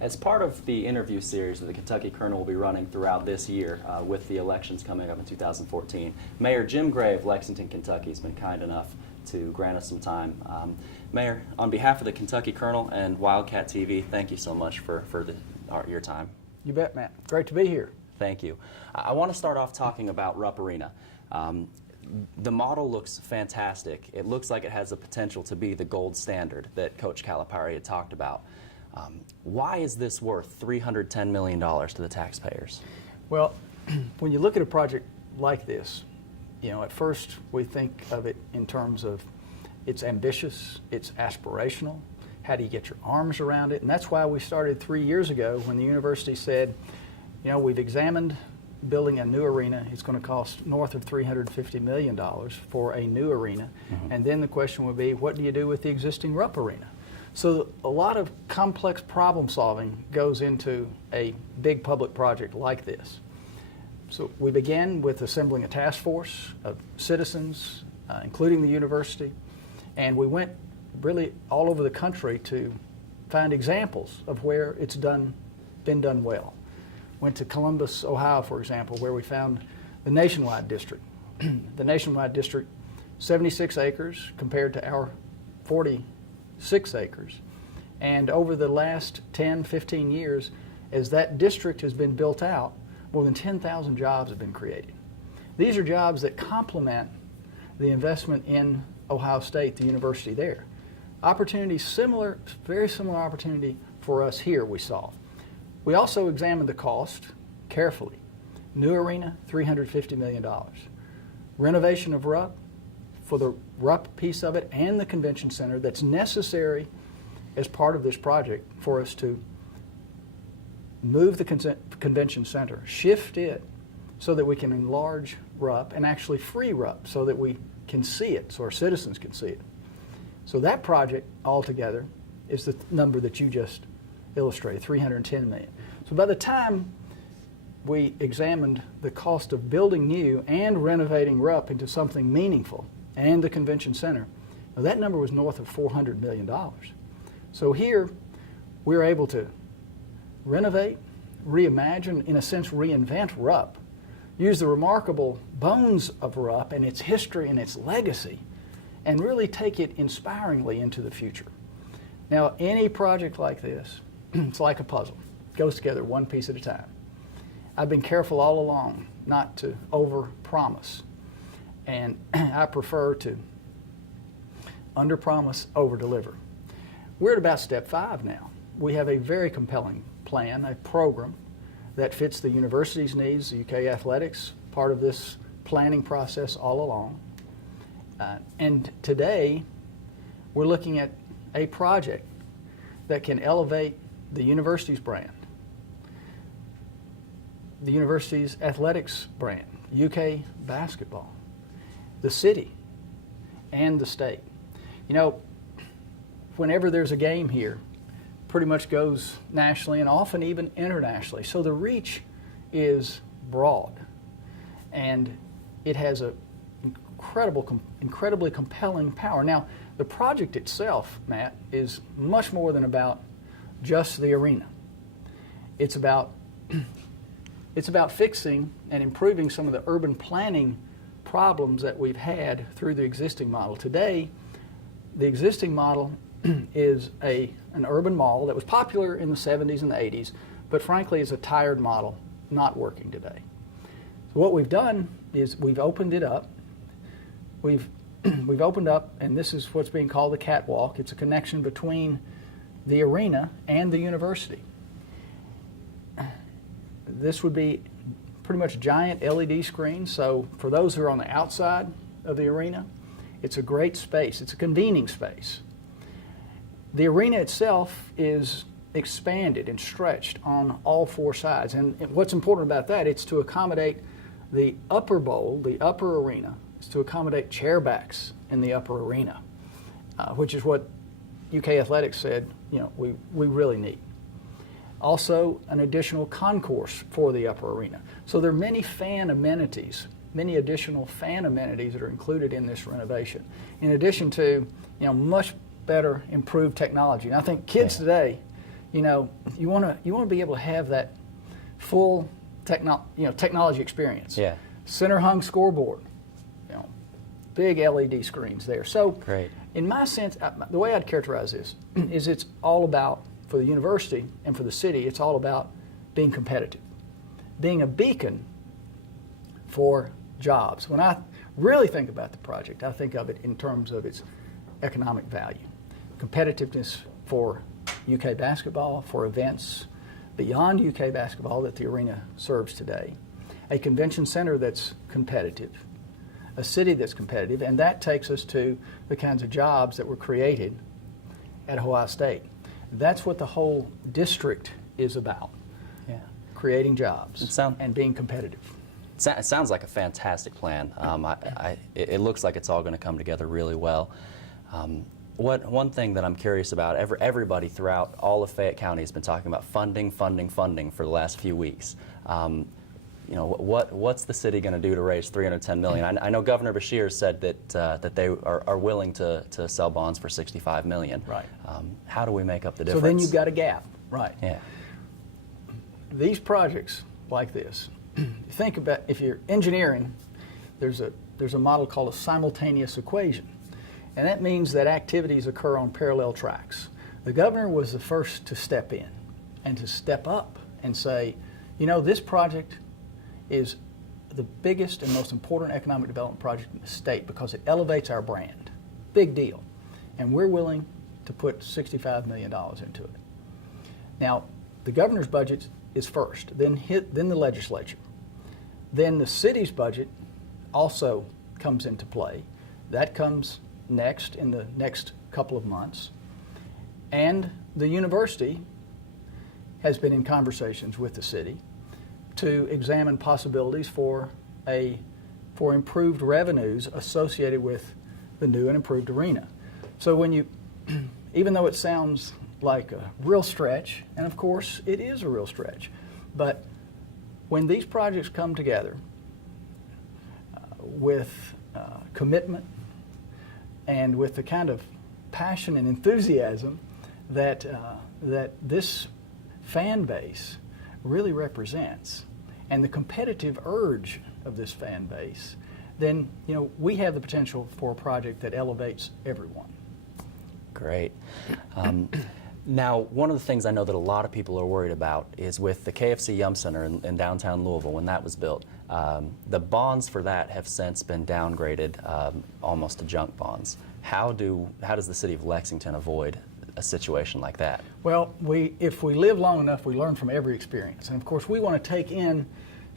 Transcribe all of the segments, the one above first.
As part of the interview series that the Kentucky Kernel will be running throughout this year with the elections coming up in 2014, Mayor Jim Gray of Lexington, Kentucky has been kind enough to grant us some time. Mayor, on behalf of the Kentucky Kernel and Wildcat TV, thank you so much for your time. You bet, Matt. Great to be here. Thank you. I want to start off talking about Rupp Arena. The model looks fantastic. It looks like it has the potential to be the gold standard that Coach Calipari had talked about. Why is this worth $310 million to the taxpayers? Well, when you look at a project like this, you know, at first we think of it in terms of it's ambitious, it's aspirational. How do you get your arms around it? And that's why we started 3 years ago when the university said, you know, we've examined building a new arena. It's going to cost north of $350 million for a new arena. Mm-hmm. And then the question would be, what do you do with the existing Rupp Arena? So a lot of complex problem solving goes into a big public project like this. So we began with assembling a task force of citizens, including the university, and we went really all over the country to find examples of where it's been done well. Went to Columbus, Ohio, for example, where we found the Nationwide District. The Nationwide District, 76 acres compared to our 46 acres. And over the last 10, 15 years, as that district has been built out, more than 10,000 jobs have been created. These are jobs that complement the investment in Ohio State, the university there. Opportunities similar, very similar opportunity for us here we saw. We also examined the cost carefully. New arena, $350 million. Renovation of Rupp, for the Rupp piece of it and the convention center that's necessary as part of this project for us to move the convention center, shift it so that we can enlarge Rupp and actually free Rupp so that we can see it, so our citizens can see it. So that project altogether is the number that you just illustrated, $310 million. So by the time we examined the cost of building new and renovating Rupp into something meaningful and the convention center, now that number was north of $400 million. So here we're able to renovate, reimagine, in a sense reinvent Rupp, use the remarkable bones of Rupp and its history and its legacy, and really take it inspiringly into the future. Now, any project like this, it's like a puzzle. It goes together one piece at a time. I've been careful all along not to over-promise, and I prefer to under-promise, over-deliver. We're at about step 5 now. We have a very compelling plan, a program that fits the university's needs, the UK athletics, part of this planning process all along. And today, we're looking at a project that can elevate the university's brand, the university's athletics brand, UK basketball, the city, and the state. You know, whenever there's a game here, pretty much goes nationally and often even internationally. So the reach is broad, and it has a incredibly compelling power. Now, the project itself, Matt, is much more than about just the arena. It's about fixing and improving some of the urban planning problems that we've had through the existing model. Today, the existing model is an urban mall that was popular in the 70s and the 80s, but frankly is a tired model, not working today. So what we've done is we've opened it up. We've opened up, and this is what's being called the catwalk. It's a connection between the arena and the university. This would be pretty much giant LED screens, so for those who are on the outside of the arena, it's a great space. It's a convening space. The arena itself is expanded and stretched on all 4 sides, and what's important about that, it's to accommodate the upper bowl, the upper arena, is to accommodate chairbacks in the upper arena, which is what UK Athletics said, you know, we really need. Also, an additional concourse for the upper arena. So there are many fan amenities, many additional fan amenities that are included in this renovation, in addition to, you know, much better improved technology. And I think kids today, you want to be able to have that full technology experience. Yeah. Center hung scoreboard, big LED screens there. So Great. in my sense, the way I'd characterize this is it's all about, for the university and for the city, it's all about being competitive, being a beacon for jobs. When I really think about the project, I think of it in terms of its economic value, competitiveness for UK basketball, for events beyond UK basketball that the arena serves today, a convention center that's competitive, a city that's competitive, and that takes us to the kinds of jobs that were created at Ohio State. That's what the whole district is about. Yeah. Creating jobs and being competitive. It sounds like a fantastic plan. It looks like it's all going to come together really well. One thing that I'm curious about, everybody throughout all of Fayette County has been talking about funding for the last few weeks. What's the city going to do to raise $310 million? I know Governor Beshear said that they are willing to sell bonds for $65 million. Right. How do we make up the difference? So then you've got a gap, right? Yeah. These projects like this, think about, if you're engineering, there's a model called a simultaneous equation, and that means that activities occur on parallel tracks. The governor was the first to step in and to step up and say, this project is the biggest and most important economic development project in the state because it elevates our brand. Big deal. And we're willing to put $65 million into it. Now, the governor's budget is first, then the legislature. Then the city's budget also comes into play. That comes next in the next couple of months. And the university has been in conversations with the city to examine possibilities for improved revenues associated with the new and improved arena. So when you, even though it sounds like a real stretch, and of course it is a real stretch, but when these projects come together with commitment and with the kind of passion and enthusiasm that this fan base really represents, and the competitive urge of this fan base, then we have the potential for a project that elevates everyone. Great. Now, one of the things I know that a lot of people are worried about is with the KFC Yum Center in downtown Louisville, when that was built, the bonds for that have since been downgraded almost to junk bonds. How does the city of Lexington avoid a situation like that? Well, if we live long enough, we learn from every experience. And of course, we want to take into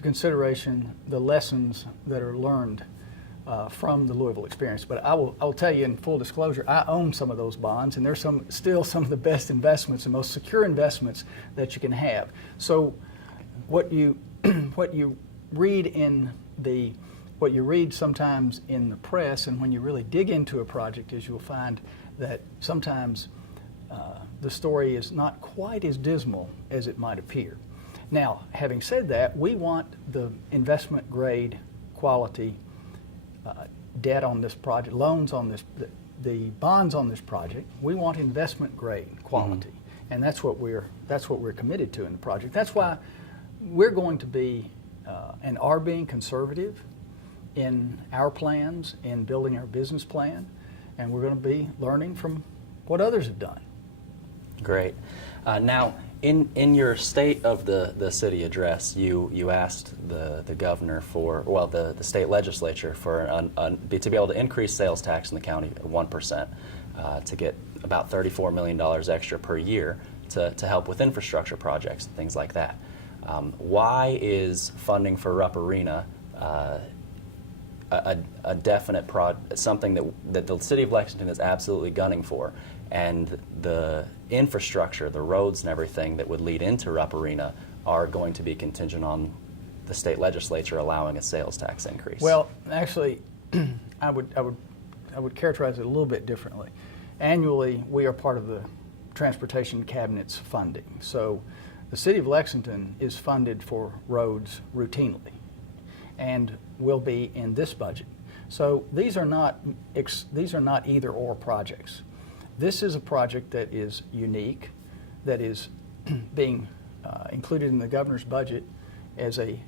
consideration the lessons that are learned from the Louisville experience. But I will tell you in full disclosure, I own some of those bonds, and they're still some of the best investments and most secure investments that you can have. So what you read sometimes in the press, and when you really dig into a project, is you'll find that sometimes the story is not quite as dismal as it might appear. Now, having said that, we want the investment grade quality debt on this project, loans on this, the bonds on this project. We want investment grade quality, and that's what we're committed to in the project. That's why we're going to be and are being conservative in our plans, in building our business plan, and we're going to be learning from what others have done. Great. Now, in your State of the City address, you asked the governor the state legislature to be able to increase sales tax in the county 1%, to get about $34 million extra per year to help with infrastructure projects and things like that. Why is funding for Rupp Arena a definite something that the city of Lexington is absolutely gunning for, and the infrastructure, the roads and everything that would lead into Rupp Arena are going to be contingent on the state legislature allowing a sales tax increase? Well, actually, I would characterize it a little bit differently. Annually, we are part of the Transportation Cabinet's funding. So the city of Lexington is funded for roads routinely and will be in this budget. So these are not either or projects. This is a project that is unique, that is being included in the governor's budget as a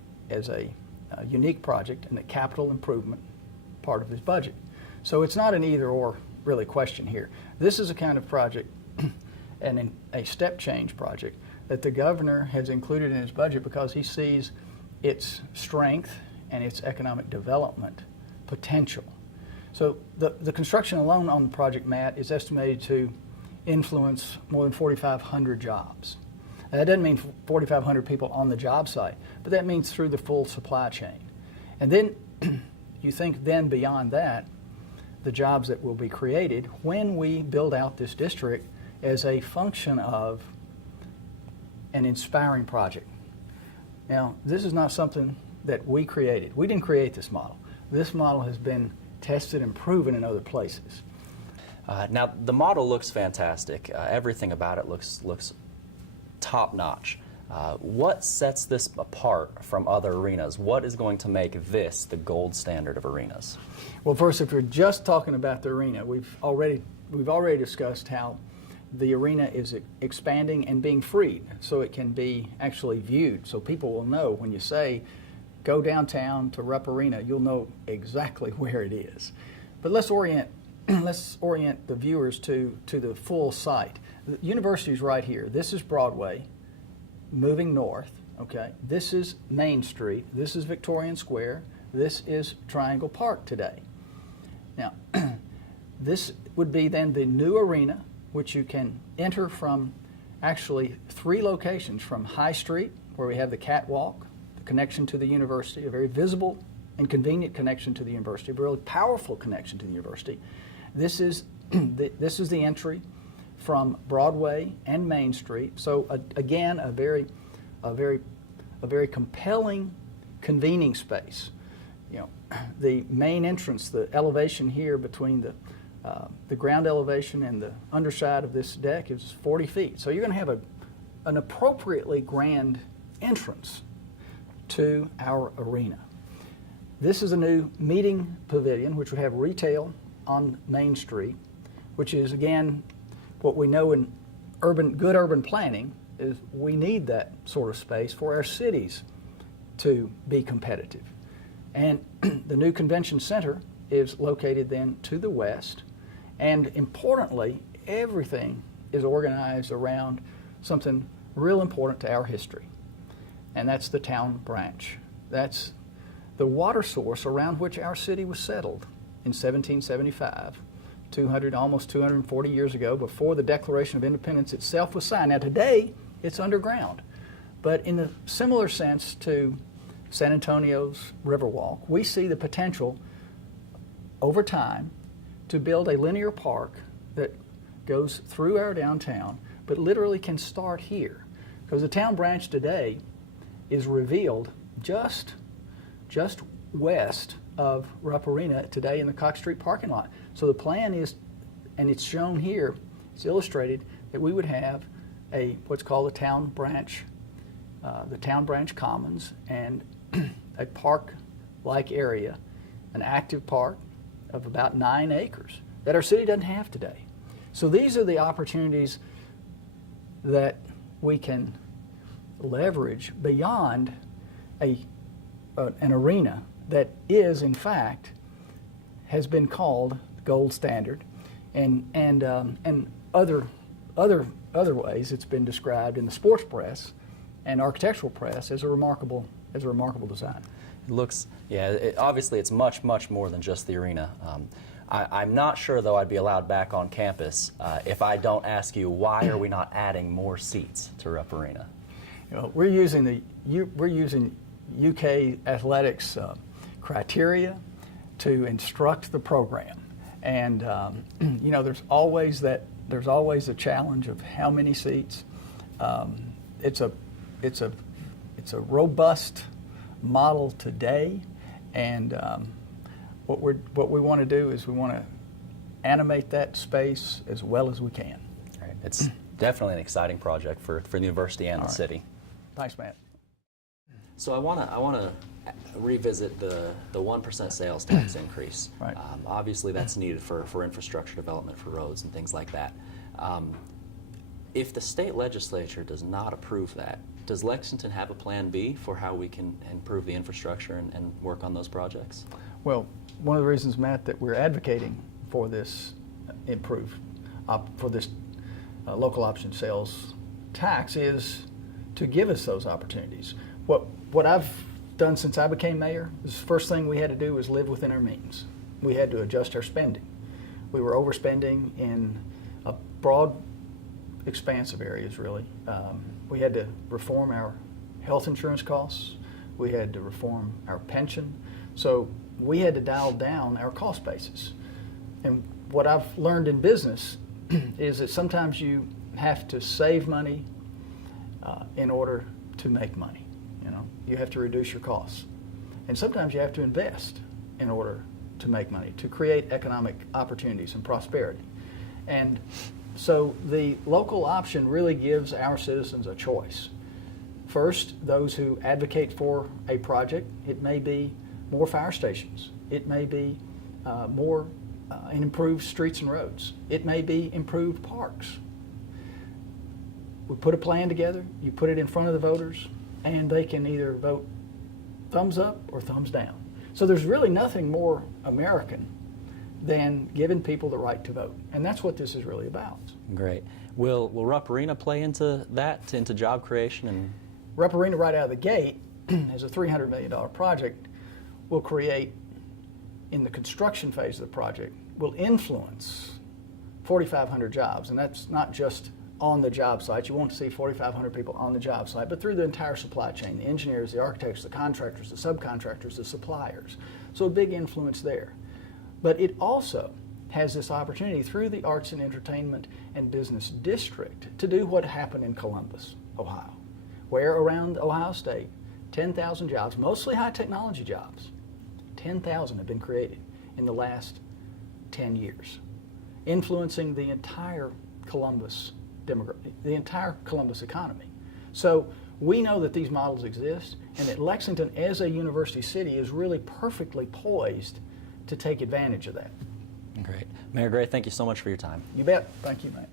unique project and a capital improvement part of his budget. So it's not an either-or really question here. This is a kind of project and a step change project that the governor has included in his budget because he sees its strength and its economic development potential. So the construction alone on the project, Matt, is estimated to influence more than 4,500 jobs. Now, that doesn't mean 4,500 people on the job site, but that means through the full supply chain. And then you think then beyond that, the jobs that will be created when we build out this district as a function of an inspiring project. Now, this is not something that we created. We didn't create this model. This model has been tested and proven in other places. Now, the model looks fantastic. Everything about it looks top-notch. What sets this apart from other arenas? What is going to make this the gold standard of arenas? Well, first, if you're just talking about the arena, we've already discussed how the arena is expanding and being freed so it can be actually viewed. So people will know when you say, go downtown to Rupp Arena, you'll know exactly where it is. But let's orient the viewers to the full site. The university's right here. This is Broadway, moving north, okay? This is Main Street. This is Victorian Square. This is Triangle Park today. Now, this would be then the new arena, which you can enter from actually 3 locations, from High Street, where we have the catwalk, the connection to the university, a very visible and convenient connection to the university, a really powerful connection to the university. This is the entry from Broadway and Main Street. So again, a very compelling convening space. You know, the main entrance, the elevation here between the ground elevation and the underside of this deck is 40 feet. So you're going to have an appropriately grand entrance to our arena. This is a new meeting pavilion, which would have retail on Main Street, which is, again, what we know in good urban planning is we need that sort of space for our cities to be competitive. And the new convention center is located then to the west. And importantly, everything is organized around something real important to our history. And that's the town branch. That's the water source around which our city was settled in 1775, almost 240 years ago, before the Declaration of Independence itself was signed. Now today, it's underground. But in a similar sense to San Antonio's Riverwalk, we see the potential over time to build a linear park that goes through our downtown, but literally can start here. Because the town branch today is revealed just west of Rupp Arena today in the Cox Street parking lot. So the plan is, and it's shown here, it's illustrated, that we would have what's called the town branch commons, and a park-like area, an active park of about 9 acres that our city doesn't have today. So these are the opportunities that we can leverage beyond an arena that is, in fact, has been called gold standard, and other ways it's been described in the sports press and architectural press as a remarkable design. It looks, obviously it's much more than just the arena. I'm not sure, though, I'd be allowed back on campus if I don't ask you, why are we not adding more seats to Rupp Arena? You know, we're using UK athletics criteria to instruct the program, and you know, there's always a challenge of how many seats. It's a robust model today, and what we want to do is we want to animate that space as well as we can. Right. It's definitely an exciting project for the university and the city. Thanks, Matt. So I want to revisit the 1% sales tax increase. Right. Obviously, that's needed for infrastructure development, for roads and things like that. If the state legislature does not approve that, does Lexington have a plan B for how we can improve the infrastructure and work on those projects? Well, one of the reasons, Matt, that we're advocating for this local option sales tax is to give us those opportunities. What I've done since I became mayor is the first thing we had to do was live within our means. We had to adjust our spending. We were overspending in a broad expanse of areas, really. We had to reform our health insurance costs. We had to reform our pension. So we had to dial down our cost basis. And what I've learned in business is that sometimes you have to save money in order to make money. You know, you have to reduce your costs. And sometimes you have to invest in order to make money, to create economic opportunities and prosperity. And so the local option really gives our citizens a choice. First, those who advocate for a project, it may be more fire stations. It may be more and improved streets and roads. It may be improved parks. We put a plan together, you put it in front of the voters, and they can either vote thumbs up or thumbs down. So there's really nothing more American than giving people the right to vote. And that's what this is really about. Great. Will Rupp Arena play into that, into job creation? And Rupp Arena right out of the gate, as a $300 million project, will create, in the construction phase of the project, will influence 4,500 jobs. And that's not just on the job site. You won't see 4,500 people on the job site, but through the entire supply chain, the engineers, the architects, the contractors, the subcontractors, the suppliers. So a big influence there. But it also has this opportunity through the Arts and Entertainment and Business District to do what happened in Columbus, Ohio, where around Ohio State, 10,000 jobs, mostly high technology jobs, 10,000 have been created in the last 10 years, influencing the entire Columbus economy. So we know that these models exist and that Lexington as a university city is really perfectly poised to take advantage of that. Great. Mayor Gray, thank you so much for your time. You bet. Thank you, Matt.